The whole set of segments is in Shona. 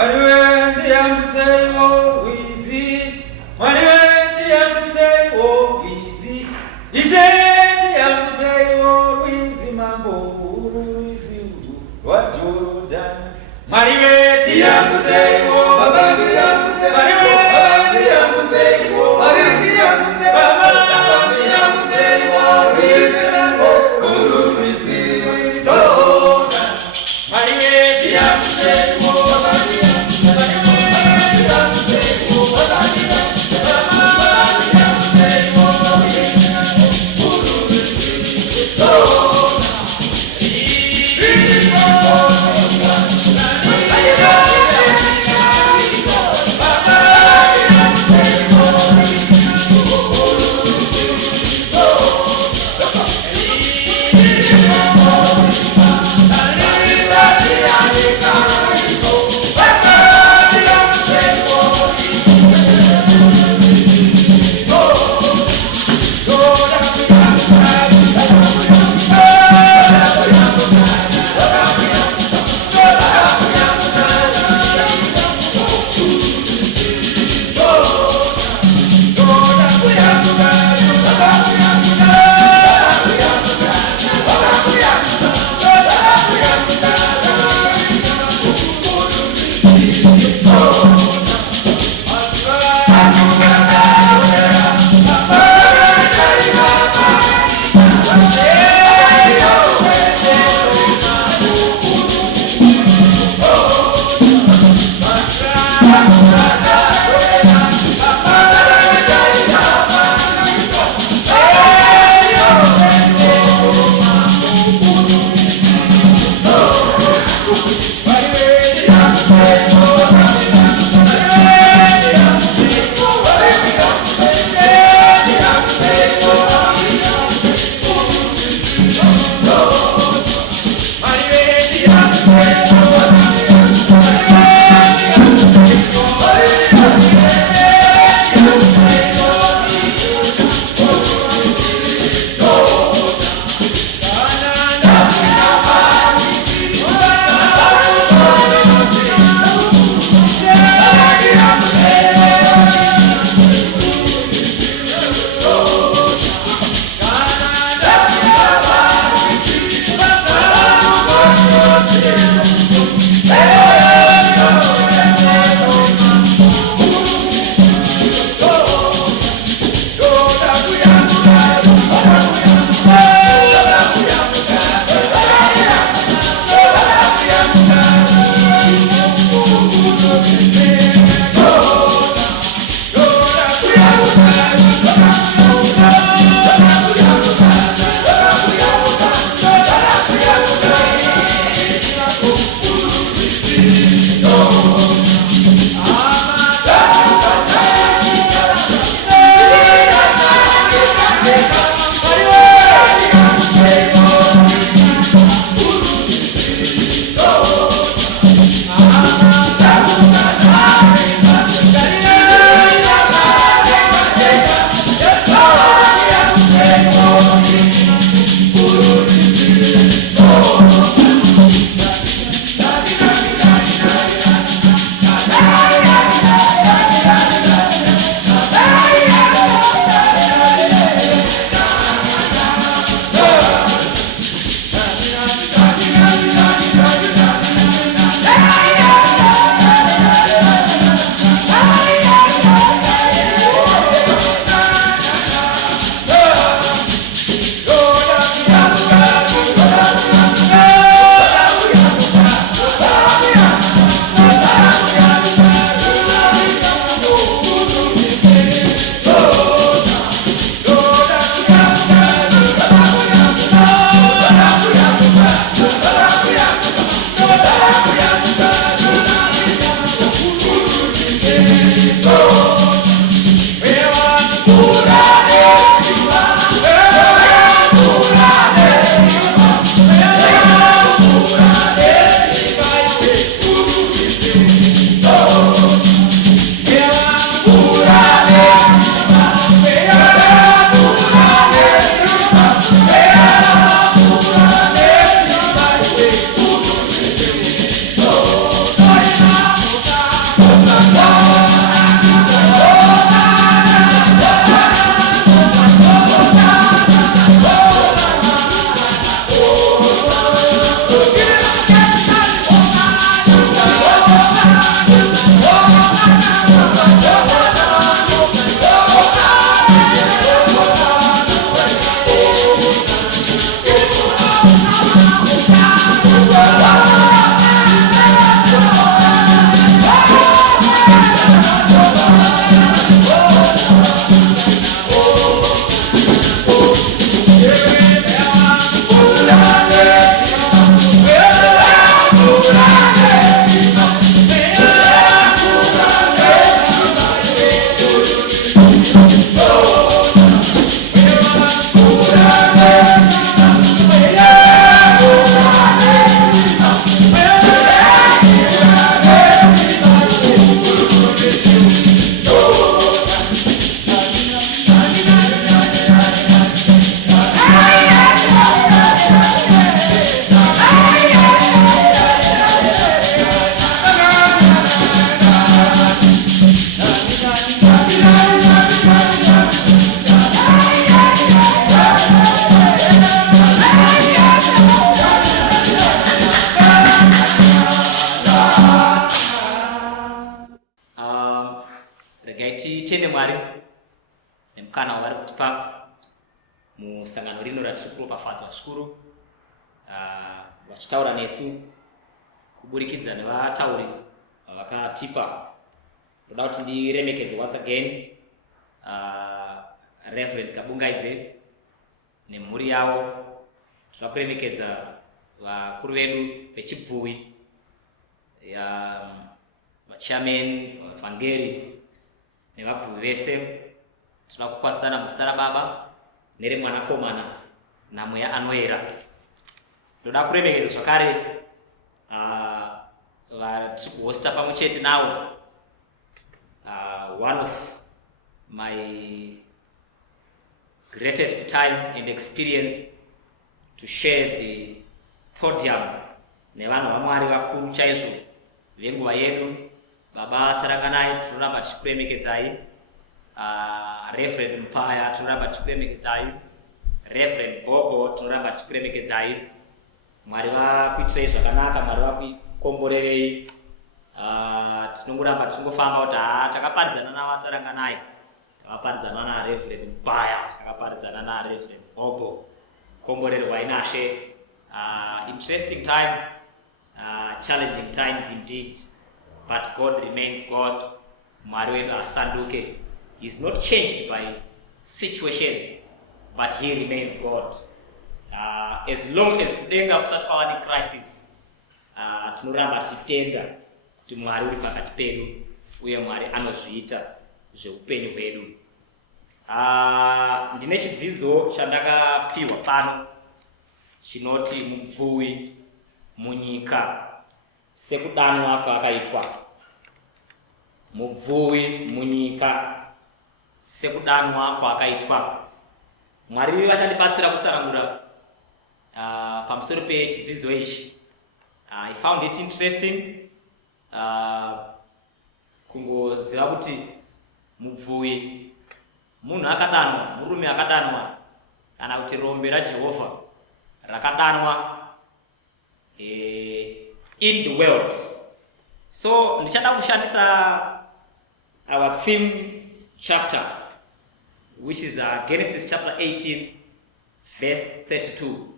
Bye. regai titende Mwari nemukana wavari kutipa musangano rino ratiri kuropafadzwa zvikuru vachitaura nesu kuburikidza nevatauri vakatipa. Ndoda kuti ndiremekedze once again Reverend Kabungaidze nemhuri yavo. Toda kuremekedza vakuru vedu vechibvuwi, vachairman, vavhangeri nevabvuwi vese. Toda kukwasana muzita raBaba neremwanakomana namweya anoyera. Ndoda kuremekedza zvakare vatiri kuhosta pamwe chete navo one of my greatest time and experience to share the podium nevanhu vaMwari vakuru chaizvo venguva yedu. Baba Taranganai, tinoramba tichikuremekedzai. Reverend Mpaya, tinoramba tichikuremekedzai. Reverend Bobo, tinoramba tichikuremekedzai. Mwari vakuitirai zvakanaka, Mwari vakukomborerei. Tinongoramba tichingofamba kuti takaparidzana navaTaranganai, takaparidzana naReverend Mpaya, takaparidzana naReverend Bobo. Komborerwai naShe. Interesting times, challenging times indeed, but God remains God. Mwari wedu asanduke. He is not changed by situations, but he remains God. As long as kudenga kusati kwava necrisis, tinoramba tichitenda kuti Mwari uri pakati pedu uye Mwari anozviita zveupenyu hwedu. Ndine chidzidzo chandakapiwa pano chinoti mubvuwi munyika sekudanwa kwakaitwa. Mubvuwi munyika sekudanwa kwakaitwa. Mwari vachandibatsira kusanangura pamusoro pechidzidzo ichi. I found it interesting kungoziva kuti mubvuwi munhu akadanwa, murume akadanwa, kana kuti rombe raJehovha rakadanwa in the world. So ndichada kushandisa our theme chapter, which is Genesis chapter 18 verse 32.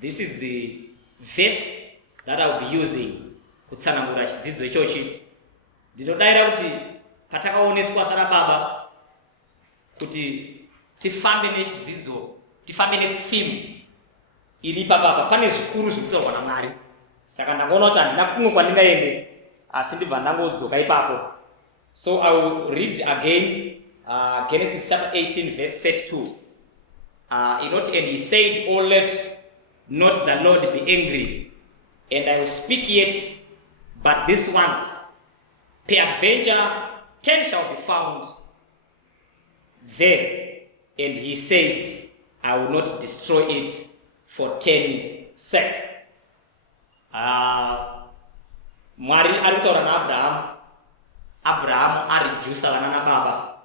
This is the verse that I will be using kutsanangura chidzidzo ichochi. Ndinodaira kuti patakaoneswa saRaBaba kuti tifambe nechidzidzo, tifambe netheme iri papapa. Pane zvikuru zvirikutaurwa naMwari, saka ndangoona kuti handina kumwe kwandingaende asi ndibva ndangodzoka ipapo. So I will read again Genesis chapter 18 verse 32. And he said, "Oh, let not the Lord be angry, and I will speak yet but this once. Peradventure 10 shall be found there." And he said, "I will not destroy it for 10's sake." Mwari ari kutaura naAbhurahamu. Abhurahamu arijusa vana naBaba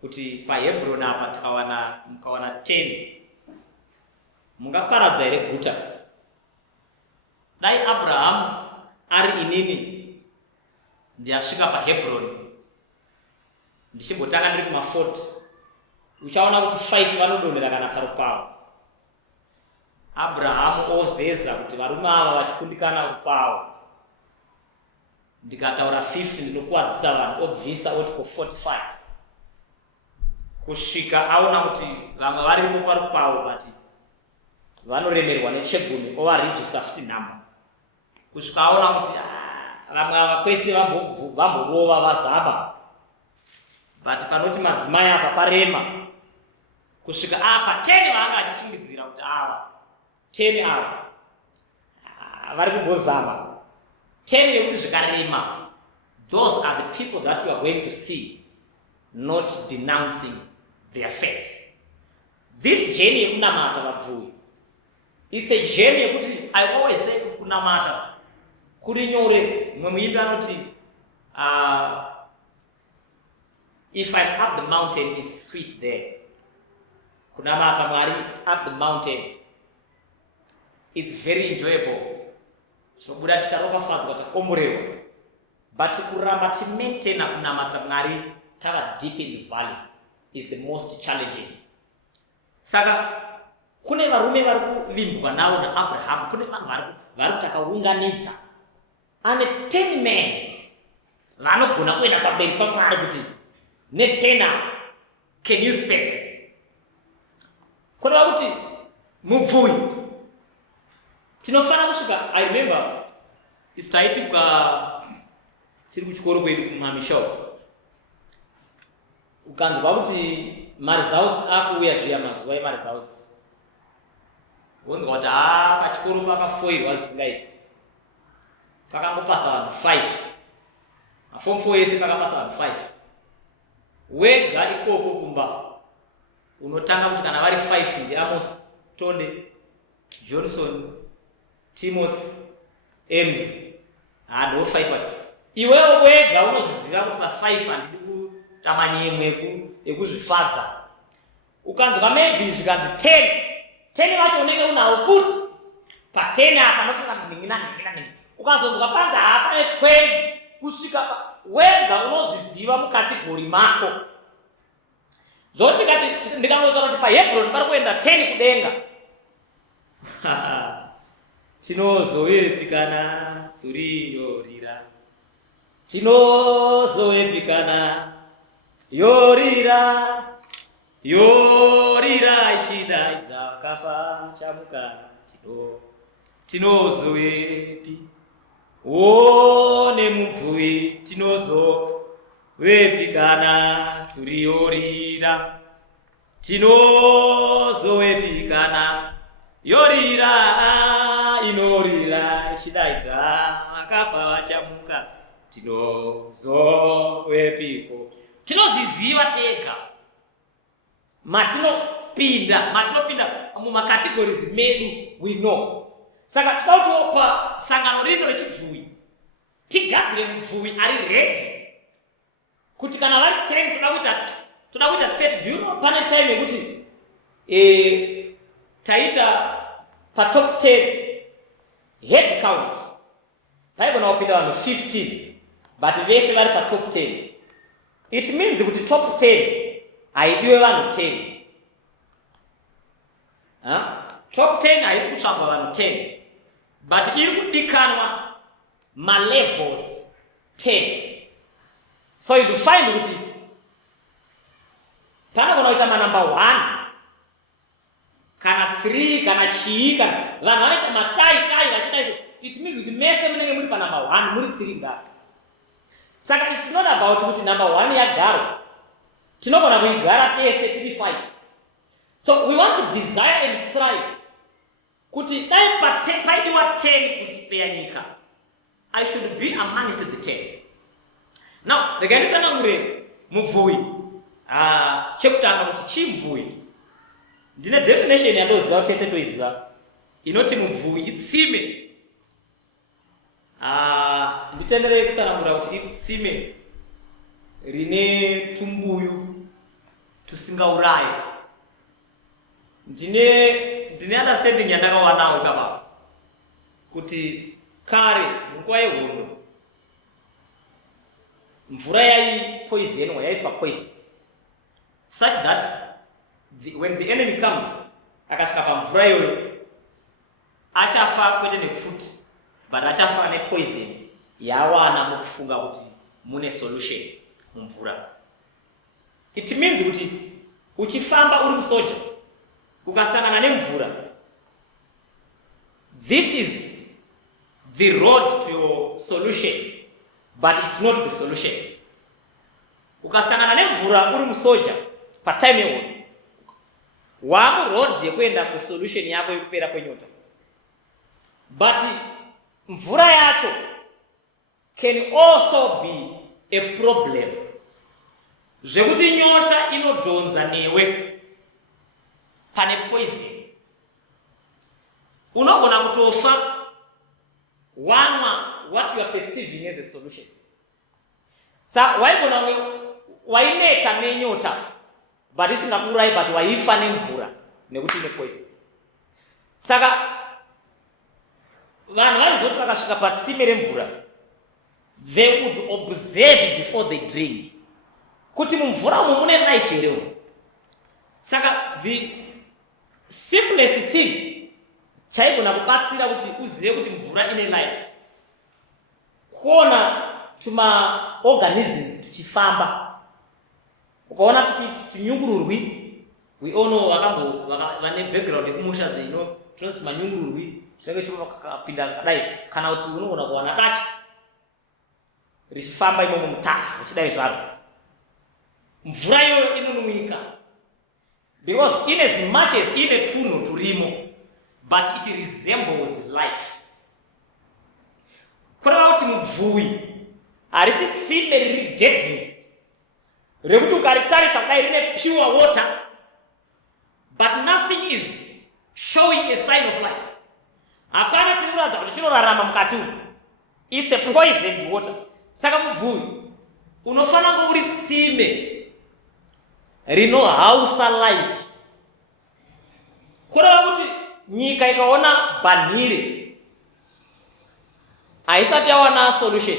kuti paHebhuroni apa mukawana 10 mungaparadza here guta. Dai Abhurahamu ari inini ndiasvika paHebhuroni ndichimbotanga ndiri kuma40, uchaona kuti 5 vanodonhera kana paro pavo. Abhurahamu ozeza kuti varume ava vachikundikana rupavo. Ndikataura 50 ndinokuwadzisa vanhu, obvisa oti ko 45. Kusvika aona kuti vamwe varipo parupavo but vanoremerwa nechegumi, ovarijusa futi nhamba. Kusvika aona kuti vamwe ava kwese vamborova vazama, but panoti madzimai apa parema. Kusvika apa 10 vaanga achisungidzira kuti ava 10 ava vari kumbozama. 10 vekuti zvikarema. Those are the people that you are going to see not denouncing their faith. This journey yekunamata vabvuwi, it's a journey yekuti I always say kuti kunamata kuri nyore. Mumwe muimbi anoti if I'm up the mountain it's sweet there. Kunamata Mwari up the mountain, it's very enjoyable. Tinobuda ticharopafadzwa takomborerwa, but kuramba timaintaina kunamata Mwari tava deep in the valley is the most challenging. Saka kune varume vari kuvimbwa navo naAbraham, kune vanhu vari kuti akaunganidza ane 10 men vanogona kuenda pamberi paMwari kuti ne10 can you spare them? Kureva kuti mubvuyi tinofana kusvika. I remember taiti tiri kuchikoro kwedu kumamisha ukanzwa kuti maresults akuuya zviya mazuva emaresults wonzwa kuti pachikoro pakafoirwa zvisingaiti, pakangopasa vanhu 5, maform 4 ese pakapasa vanhu 5 wega ikoko kumba unotanga kuti kana vari 5 ndi Amos, Tonde, Johnson, Timothy, Andrew, ndo 5 ati iwewe wega unozviziva kuti pa5 handidi kutamani ekuzvifadza. Ukanzwa maybe zvikanzi 10 vacho unenge unawo futi pa10 apa nofunga ningi. Ukazonzwa panza hapa ne 20 kusvika wega unozviziva mukategori mako. Zoti ndikangotaura kuti paHebron pari kuenda 10 kudenga. Tinozowepikana tsuri yorira, tinozowepikana yorira shida dzakafa chamuka tinozowepi nemubvuyi tinozowepikana tsuri yorira, tinozowepikana yorira inorira shida dzakafa chamuka tinozowepiko. Tinozviziva tega matinopinda mumakategorizi medu we know. Saka tikautopa sangano rino rechibvuyi tigadzire mubvuyi ari ready kuti kana vari 10 toda kuita 30. Do you know pane time yekuti taita patop 10 head count paigona kupinda vanhu 15 but vese vari patop 10. It means kuti top 10 haidiwe vanhu 10. Top 10 haisi kutsvagwa vanhu 10 but iri kudikanwa malevels 10. So you find kuti panogona kuita manumber 1 kana 3 kana chii kana vanhu vanoita matai vachida izvo. It means kuti mese munenge muri panumber 1 muri 3 ngapi. Saka it's not about kuti number 1 yagaro tinogona kuigara tese tiri 5. So we want to desire and thrive kuti dai paidiwa 10 kuspare nyika, I should be amongst the 10. Now reganitsanangure mubvuyi chekutanga kuti chimubvuyi ndine definition yandoziva tese toiziva inoti mubvuyi itsime. Nditenderei kutsanangura kuti itsime rine tumbuyu tusingaurayi. Ndine understanding yandakawanawo ikapa kuti kare munguva yehondo mvura yaipoisonwa, yaiswa poison such that when the enemy comes akasvika pamvura iyoyo achafa kwete nekufuti but achafa nepoison yawana mukufunga kuti mune solution mumvura. It means kuti uchifamba uri musoja ukasangana nemvura, this is the road to your solution but it's not the solution. Ukasangana nemvura uri musoja patime yehondo road yekuenda ku solution yako yekupera kwenyota, but mvura yacho can also be a problem zvekuti nyota inodhonza newe pane poison. Unogona kutofa wanwa what you are perceiving as a solution. Sa waigona waineta nenyota but isingakurai but waifa nemvura nekuti ine poison. Saka vanhu vaizoti vakasvika patsime remvura they would observe before they drink kuti mumvura umu mune life here. Saka the simplest thing chaigona kubatsira kuti uzive kuti mvura ine life, kuona tuma organisms tuchifamba. Ukaona tunyungururwi, we all know vane background yekumusha, they know trust manyungururwi zvinenge chimapinda kadai, kana kuti unogona kuwana dachi richifamba imomo mutara richidai zvaro. Mvura iyoyo inonwika because in as much as ine tunhu turimo, but it resembles life. Kureva kuti mubvuwi harisi tsime riri deadly rekuti ukaritarisa kudai rine pure water but nothing is showing a sign of life. Hapana chinoratidza kuti chinorarama mukati umu. It's a poisoned water. Saka mubvuwi unofanira kunge uri tsime rinohausa life. Kureva kuti nyika ikaona bhanhire haisati yawana solution,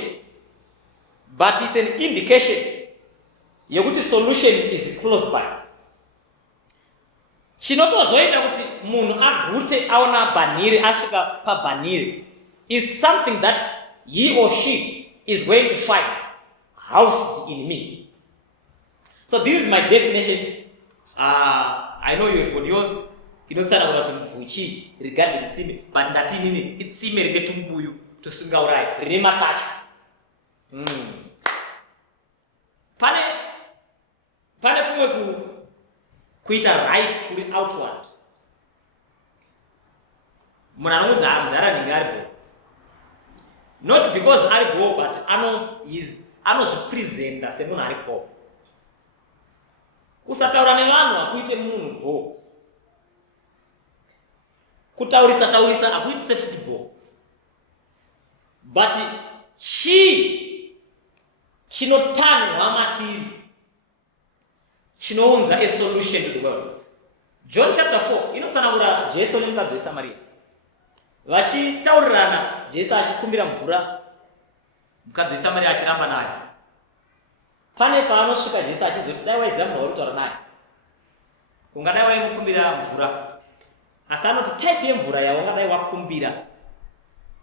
but it's an indication yekuti solution is close by. Chinotozoita kuti munhu agute aona bhanhire asvika pabhanhire is something that he or she is going to find housed in me. So this is my definition. I know you have got yours. Inotsana kuti mvuchi regarding tsime, but ndati nini itsime rine tumbuyu tusingaurayi rine matacha. Pane kumwe kuita right kuri outward. Munhu anonzi mudhara ninge ari bo, not because ari bo, but anozvipresenta semunhu ari bo. Kusataura nevanhu hakuite munhu bo. Kutaurisa hakuiti safety bo. But chinotanhwa matiri chinounza a solution to the world. John chapter 4 inotsanangura Jesu nemukadzi weSamaria vachitaurirana, Jesu achikumbira mvura, mukadzi weSamaria achiramba naye. Pane paanosvika Jesu achizoti dai waiziva munhu wauri kutaura naye ungadai waimukumbira mvura. Asi anoti type yemvura yaungadai wakumbira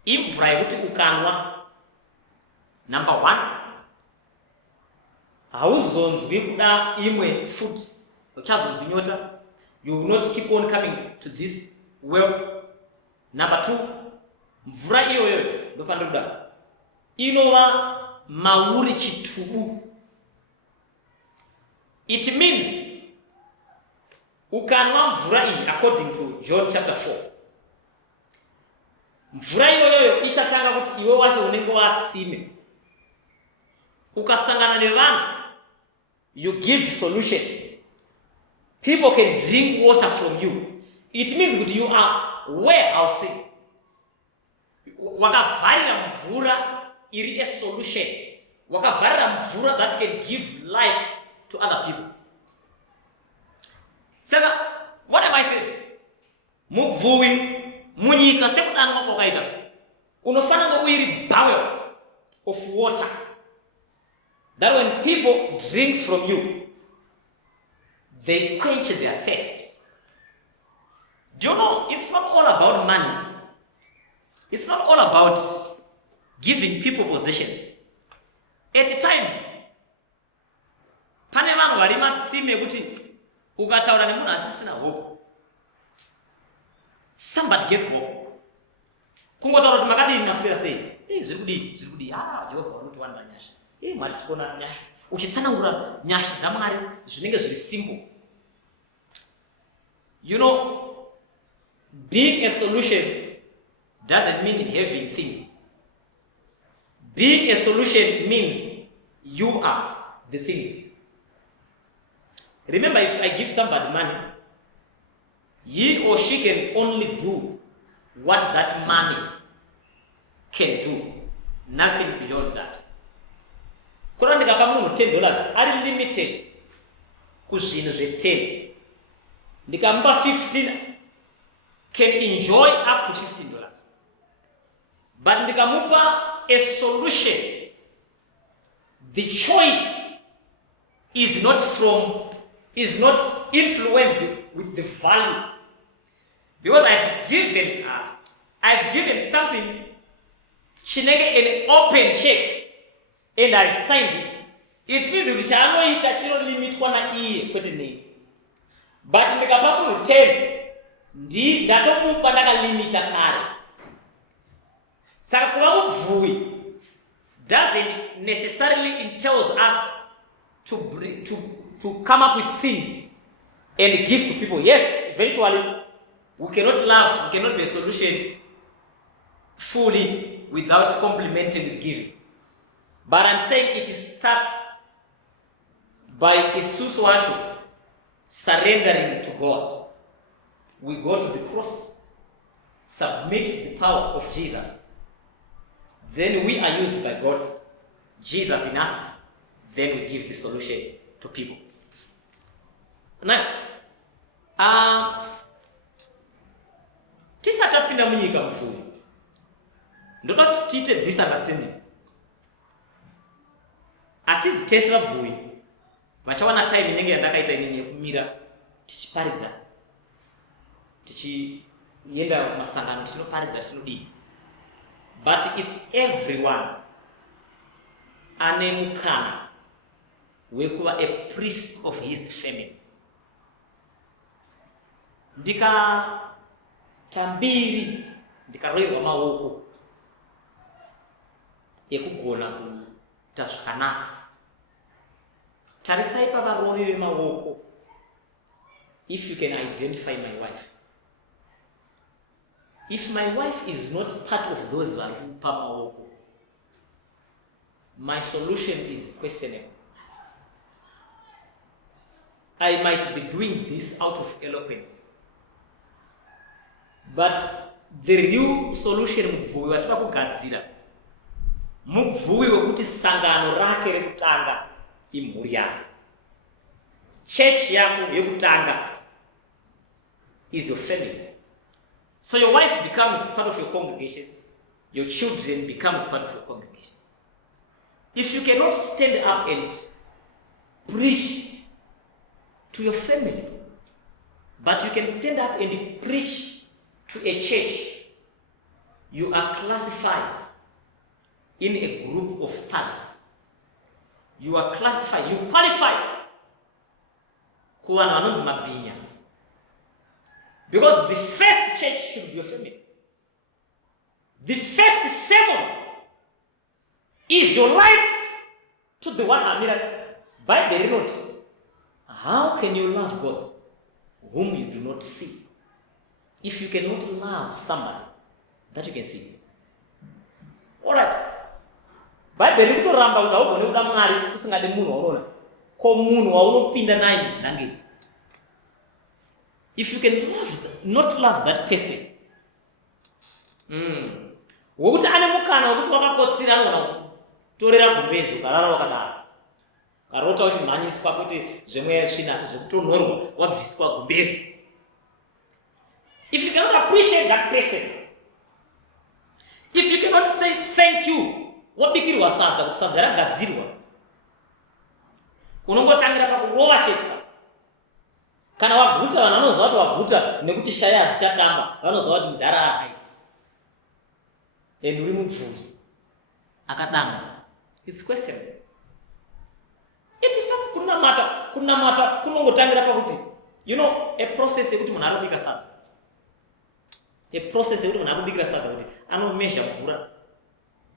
imvura yekuti ukanwa, number 1 hauzonzwi kuda imwe futi, uchazonzwi nyota. You will not keep on coming to this well. Number 2, mvura iyoyo ndopandikuda inova mauri chitubu. It means ukanwa mvura iyi, according to John chapter 4, mvura iyoyo ichatanga kuti iwe wacho unenge watsime. Ukasangana nevanhu, you give solutions. People can drink water from you. It means that you are warehousing. Wakavharira mvura iri a solution. Wakavharira mvura that can give life to other people. Saka, what am I saying? Mubvuwi munyika sekudanwa kwakaita unofanira kunge uiri barrel of water that when people drink from you, they quench their thirst. Do you know, it's not all about money. It's not all about giving people possessions. At times, pane vanhu vari matsime ekuti ukataura nemunhu asisina hope, somebody get hope. Kungotaura kuti makadini maswera sei? Zviri kudi. Jehovha unoti wanda nyasha. Mwari tikona nyasha. Uchitsanangura nyasha dzaMwari zvinenge zviri simple. You know, being a solution doesn't mean having things. Being a solution means you are the things. Remember, if I give somebody money, he or she can only do what that money can do, nothing beyond that. Kuna ndikapa munhu $10 ari limited kuzvinhu zve10. Ndikampa 15 can enjoy up to $15. But ndikamupa a solution, the choice is not influenced with the value. Because I've given something an open check and I've signed it. It means which anoita chino limit wana iye kwete nei. But ndikapa munhu 10 ndatomupa ndakalimita kare. Saka kuva mubvuwi doesn't necessarily entails us to come up with things and give to people. Yes, eventually we cannot love, we cannot be a solution fully without complementing with giving. But I'm saying it starts by isusu wacho surrendering to God. We go to the cross, submit to the power of Jesus. Then we are used by God, Jesus in us. Then we give the solution to people. Now, tisatapinda munyika mfuwi. Ndoda tite this understanding. Atizitesera bvuwi. Vachawana time inenge yandakaita inini yekumira tichiparidza. Tichienda masangano tichinoparidza tinodii. But it's everyone ane mukana wekuva a priest of his family. Ndikatambiri ndikaroherwa maoko ekugona kuita zvakanaka. Tarisai pavarovi vemaoko. If you can identify my wife. If my wife is not part of those vari kupa maoko, my solution is questionable. I might be doing this out of eloquence. But the real solution mubvuwi wativa kugadzira mubvuwi wekuti sangano rake rekutanga imhuri yake. Church yako yekutanga is your family. So your wife becomes part of your congregation. Your children becomes part of your congregation. If you cannot stand up and preach to your family, but you can stand up and preach to a church, you are classified in a group of thugs. You are classified, you qualify kuwa na wanonzi mabinya. Because the first church should be your family. The first sermon is your life to the one Amira. Bible note. How can you love God whom you do not see? If you cannot love somebody that you can see. Alright. Bible rikutoramba udaugone kuda Mwari usingade munhu waunona. Ko munhu waunopinda naye nangeti. If you can not love that person, wokuti ane mukana wokuti wakakotsira anogona kutorera gumbezi ukarara wakadaro. Karota uchimhanyiswa kuti zvimwe zvinasi zvekutonhorwa wabviswa gumbezi. If you cannot appreciate that person, if you cannot say thank you, wabikirwa sadza kuti sadza ragadzirwa, unongotangira pakurova chete. Kana waguta vanhu vanoziva kuti waguta nekuti shaya hadzichatamba, vanoziva kuti mudhara araita. And uri mubvuwi akadamwa. It's questionable. It starts kunamata kunongotangira pakuti, you know, a process yekuti munhu arikubika sadza. A process yekuti munhu arikubikira sadza kuti anomezha mvura,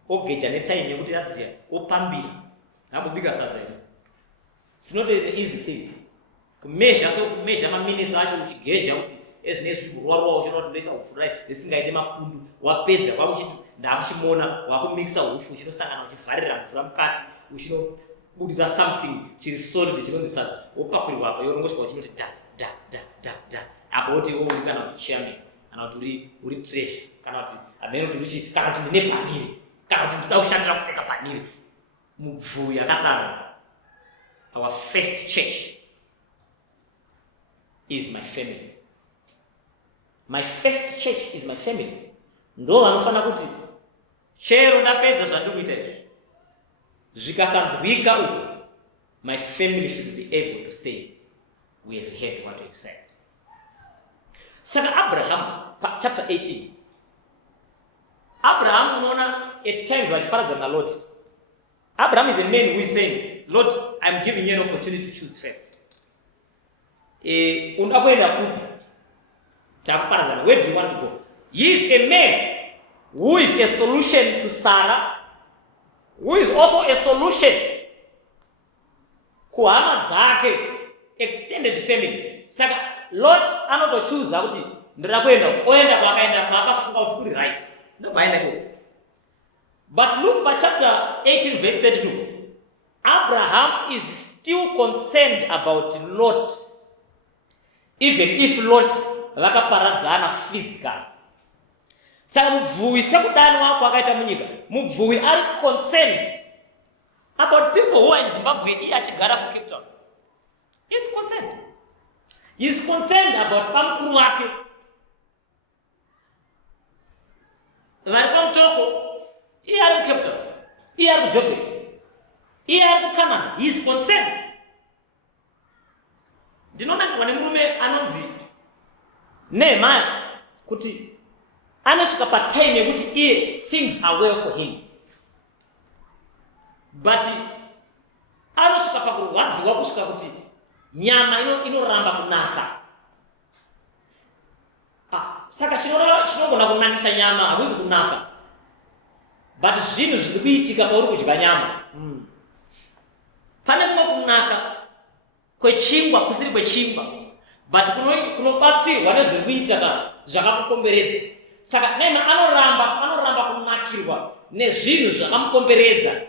ogeja netime yekuti adziya, opambira, ambobika sadza iri. It's not an easy thing. Kumezha ma-minutes acho uchigeja kuti ezvinezvi kurwaruwa uchinoda kundoisa mvura isingaite mapundu, wapedza kwakuchiti ndakuchimona wakumixa hufu uchinosangana uchivharira mvura mukati uchinobudisa something chiri solid chinonzi sadza, wopakurirwa apa yorongoswa uchinoti da apo woti uri kana kuti chairman kana kuti uri treasure kana kuti amene kuti kana kuti ndine paniri kana kuti ndoda kushandira kupfeka paniri. Mubvuwi akadaro. Our first church is my family. My first church is my family. Ndo vanofana kuti chero ndapedza zvandikuita izvi, zvikasanzwika uko my family should be able to say, we have heard what you said. Saka Abraham, chapter 18. Abraham, unaona, at times vachiparadzana na Lot. Abraham is a man who is saying, Lord, I'm giving you an opportunity to choose first. Unakwenda kupi? Takuparadzana, where do you want to go? He is a man who is a solution to Sarah, who is also a solution kuhama dzake, extended family. Saka Lot anotochoose kuti ndira kuenda oenda kwakaenda kwakafunga kuti kuri right. Ndobvaenda ko. But look at chapter 18 verse 32. Abraham is still concerned about Lot, even if Lot vakaparadzana physical. Saka mubvuwi sekudani wako akaita munyika, mubvuwi ari concerned about people who are in Zimbabwe iye achigara ku Cape Town. He's concerned. He's concerned about pamukuru wake. Vari pamutoko, iye ari ku Cape Town, iye ari ku Joburg, iye ari ku Canada. He's concerned. Ndinonakirwa nemurume anonzi Nehemiah kuti anosvika patime yekuti iye things are well for him, but anosvika pakurwadziwa kusvika kuti nyama inoramba kunaka. Saka chinogona kunakisa nyama hakuzi kunaka, but zvinhu zviri kuitika pauri kudya nyama. Pane kumwe kunaka kwechingwa kusiri kwechingwa, but kunobatsirwa nezviri kuitika zvakakukomberedza. Saka Nehemiah anoramba kunakirwa nezvinhu zvakamukomberedza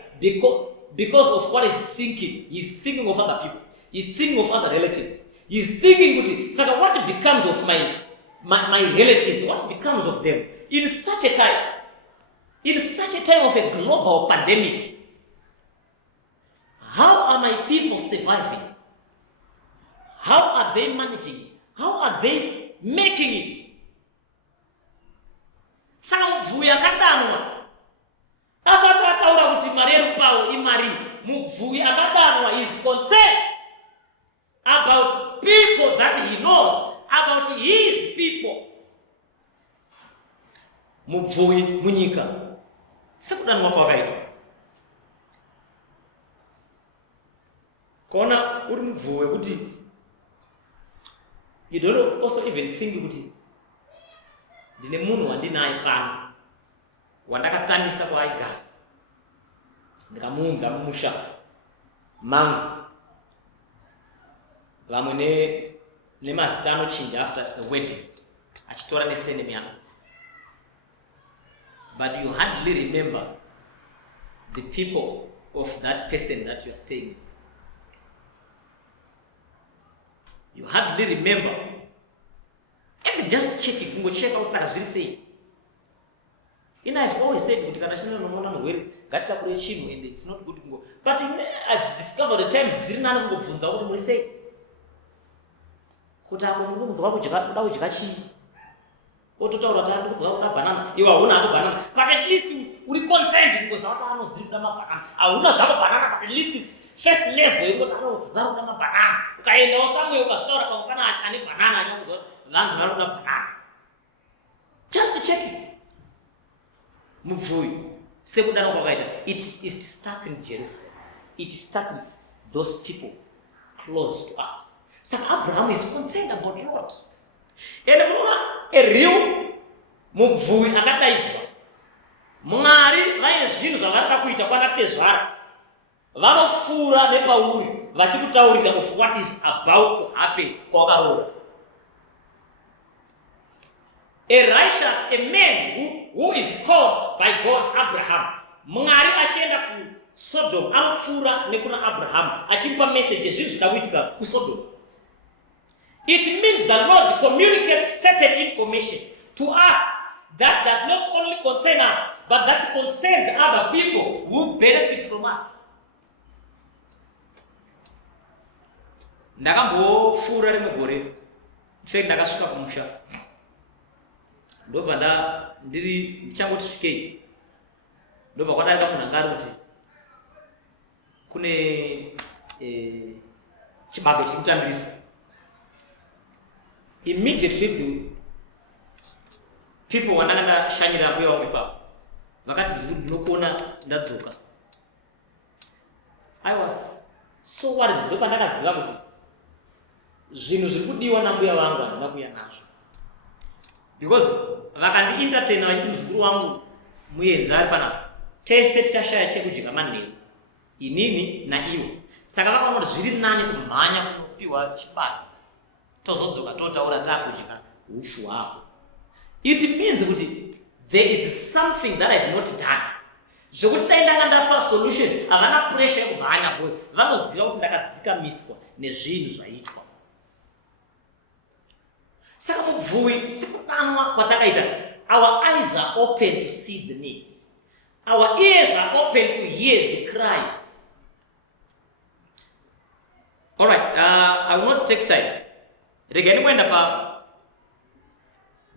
because of what he's thinking. He's thinking of other people. He's thinking of other relatives. He's thinking kuti saka what becomes of my relatives? What becomes of them in such a time? In such a time of a global pandemic, how are my people surviving? How are they managing it? How are they making it? Saka mubvuwi akadanwa asati ataura kuti mari yerupawo imari. Mubvuwi akadanwa is concerned about people that he knows, about his people. Mubvuwi munyika sekudanwa kwakaitwa. Kona uri mubvuwi wekuti you don't also even think kuti ndine munhu wandinaye pano wandakatamisa kwaaigara ndikamuunza mumusha mangu, vamwe nemazita anochinja after the wedding achitora nesurname yangu, but you hardly remember the people of that person that you are staying with. You hardly remember. Even just checking, you go check out what I'm saying. I've always said, but it's not good to go. But I've discovered the times say. But at least we consent because I don't banana. I will not have a banana, but at least it's first level. You got to banana. Okay, no, somewhere you store a banana. Just checking. It starts in Jerusalem. It starts with those people close to us. So Abraham is concerned about Lot. And a real mubvuwi akadaidzwa. Mwari vaine zvinhu zvavarida kuita kwakatezvara. Vanofura nepauri vachikutaurira of what is about to happen kwakaroora. A righteous, a man who is called by God, Abraham. Mwari achienda ku Sodom anofura nekuna Abraham achipa messages zvinhu zvinoitika ku Sodom. It means the Lord communicates certain information to us that does not only concern us, but that concerns other people who benefit from us. Ndakambofura rimwe gore, ndakasvika kumusha. Ndobva ndichangoti svikei. Ndobva kwadarika munhu anga ari kuti kune chibage chikutambiriswa. Immediately the people wanakanda shanyira mbuya wangu ipapo vakati ndinokuona ndadzoka. I was so worried. Ndipo ndakaziva kuti zvinhu zviri kudiwa nambuya vangu handina kuya nazvo, because vakandi entertain vachiti muzukuru wangu muenzi ari panapa, tese tichashaya chekudya manheru, inini naiwo. Saka vakaona kuti zviri nani kumhanya kunopiwa chibage tozodzoka totaura takudya ufu hwapo. It means kuti there is something that I have not done. Zvokuti dai ndanga ndapa solution havana pressure yekumhanya, because vanoziva kuti ndakadzikamiswa nezvinhu zvaitwa. Saka mubvuwi sekudanwa kwatakaita, our eyes are open to see the need, our ears are open to hear the cries. Alright, I will not take time. Regeni kwenda pa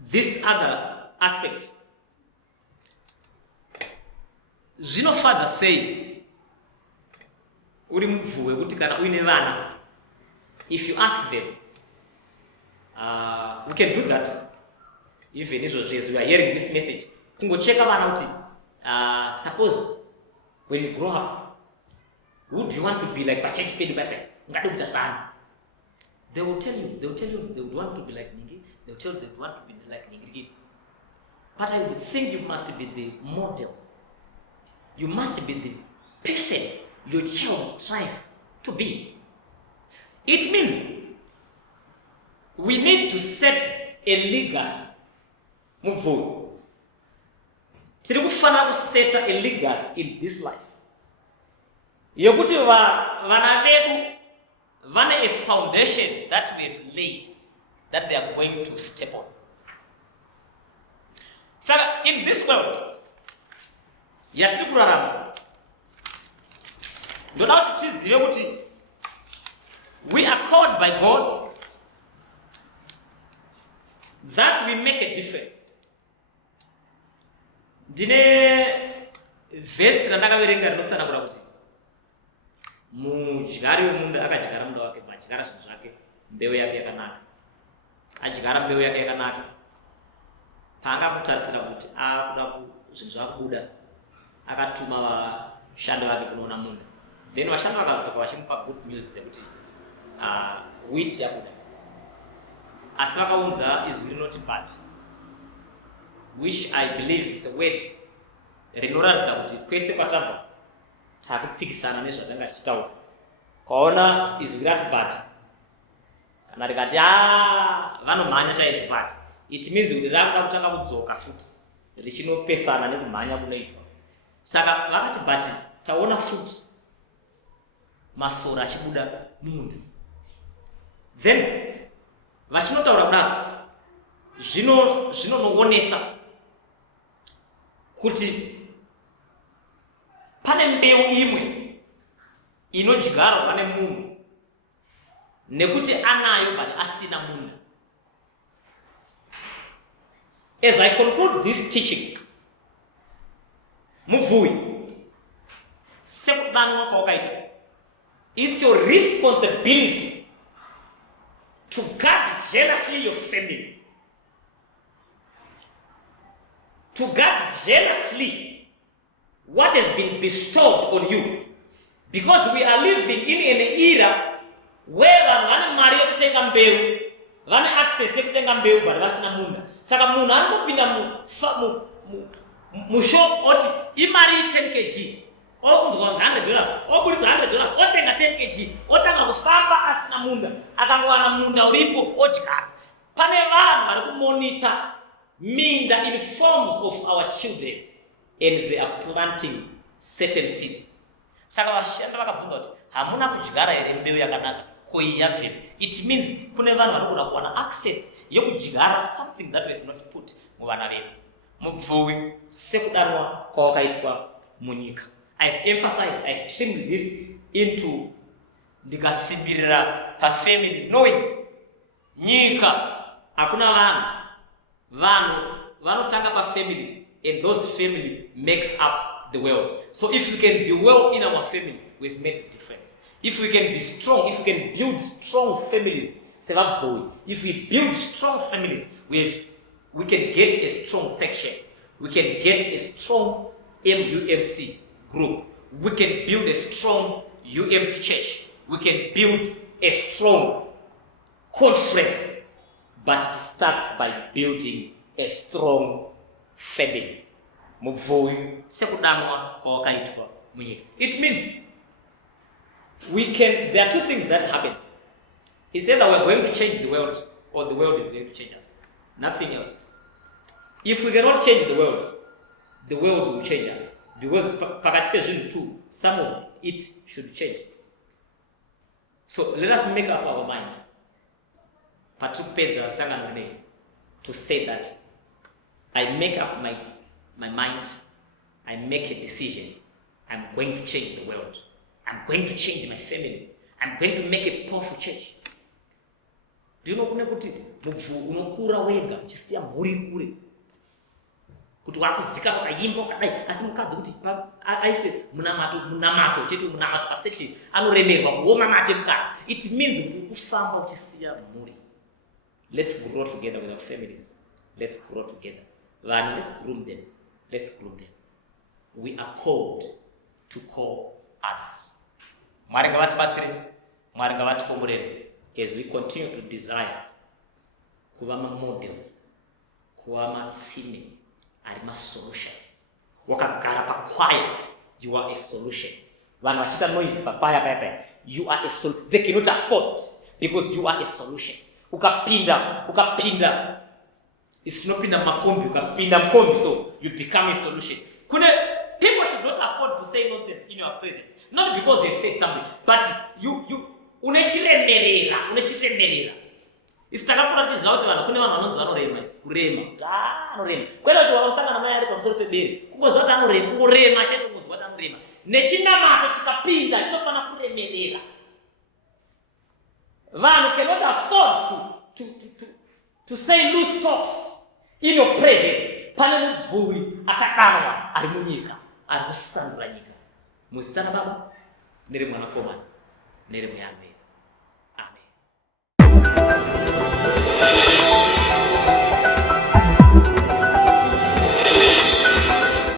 this other aspect. Zvinofadza sei uri mubvuwe kuti kana uine vana, if you ask them, we can do that even izvozvo as we are hearing this message, kungocheka vana kuti suppose when you grow up, who do you want to be like pachechi pedu pepe, ungade kuita sani? They will tell you they would want to be like Ningi, they will tell you they would want to be like Ningi. But I would think you must be the model. You must be the person your child strive to be. It means we need to set a legacy. Mubvuwi, tiri kufanira kuseta a legacy in this life yokuti vana vedu vane a foundation that we have laid that they are going to step on. Saka in this world yatiri kurarama, ndoda kuti tizive kuti we are called by God that we make a difference. Ndine verse randakaverenga rinotsanangura kuti mudyari wemunda akadyara munda wake, adyara zvinhu zvake, mbeu yake yakanaka, adyara mbeu yake yakanaka, paanga kutarisira kuti akuda zvinhu zvakubuda, akatuma vashandi vake kunoona munda, then vashandi vakadzoka vachimupa good news dzekuti wheat yabuda. Asi vakaunza izwi rinoti but, which I believe it's a word rinoratidza kuti kwese kwatabva takupikisana nezvatanga tichitaura. Kwaona izwi rati but, kana rikati vanomhanya chaizvo but, it means kuti rakuda kutanga kudzoka futi richinopesana nekumhanya kunoitwa. Saka vakati but taona futi masora achibuda mumunda. Then vachinotaura kudaro zvinoonesa kuti pane mbeu imwe inodyarwa pane munhu nekuti anayo but asina munda. As I conclude this teaching, mubvuwi, sekudanwa kwawakaita, it's your responsibility to guard jealously your family, to guard jealously what has been bestowed on you, because we are living in an era where vanhu vane mari yekutenga mbeu, vane access yekutenga mbeu but vasina munda. Saka munhu anopinda mushop oti imari 10 kg, ounzwa $100, oburitsa $100, otenga 10 kg, otanga kufamba asina munda, akangowana munda uripo odyara. Pane vanhu vari kumonita minda in forms of our children and they are planting certain seeds. Saka vashanda vakabvunza kuti hamuna kudyara here mbeu yakanaka, ko iyi yabvepi? It means kune vanhu vari kuda kuwana access yokudyara something that we have not put muvana vedu. Mubvuwi, sekudanwa kwawakaitwa munyika. I've emphasized, I've trimmed this into ndikasimbirira pafamily, knowing nyika hakuna vanhu vanotanga pafamily and those family makes up the world. So if we can be well in our family, we've made a difference. If we can be strong, if we can build strong families, if we build strong families, we can get a strong section. We can get a strong MUMC group. We can build a strong UMC church. We can build a strong conference. But it starts by building a strong family. It means there are two things that happen. He said that we're going to change the world, or the world is going to change us. Nothing else. If we cannot change the world will change us. Because some of it should change. So let us make up our minds to say that I make up my mind, I make a decision. I'm going to change the world. I'm going to change my family. I'm going to make a powerful change. Do you know kuti unokura wega uchisiya mhuri kure kuti wakuzika pakayimba kadai asi mukadzi kuti aise munamato chete munamato pa section anoremerwa kuoma mate mukara. It means kuti kufamba uchisiya mhuri. Let's grow together with our families. Let's grow together. Let's groom them. Let's groom them. We are called to call others. As we continue to desire kuva models, kuva tsime, arima solutions. Wakagara pakwaya, you are a solution. Vanhu vachita noise papaya, you are a solution. They cannot afford because you are a solution. Ukapinda. It's not pinda makombi, ukapinda mkombi, so you become a solution. People should not afford to say nonsense in your presence. Not because they've said something, but you unechiremerera. Isitakakurachiza kuti vanhu kune vanhu vanonzi vanorema kurema. Anorema. Kwenda kuti wakasangana naye ari pamusoro pebere. Kungoza kuti anorema, kurema chete kungozi kuti anorema. Nechinamato chikapinda chinofana kuremerera. Vanhu cannot afford to say loose talks in your presence. Pane mubvuwi akadanwa ari munyika, ari kusandura nyika. Muzita Baba, nere mwanakomana, nere muyamwe.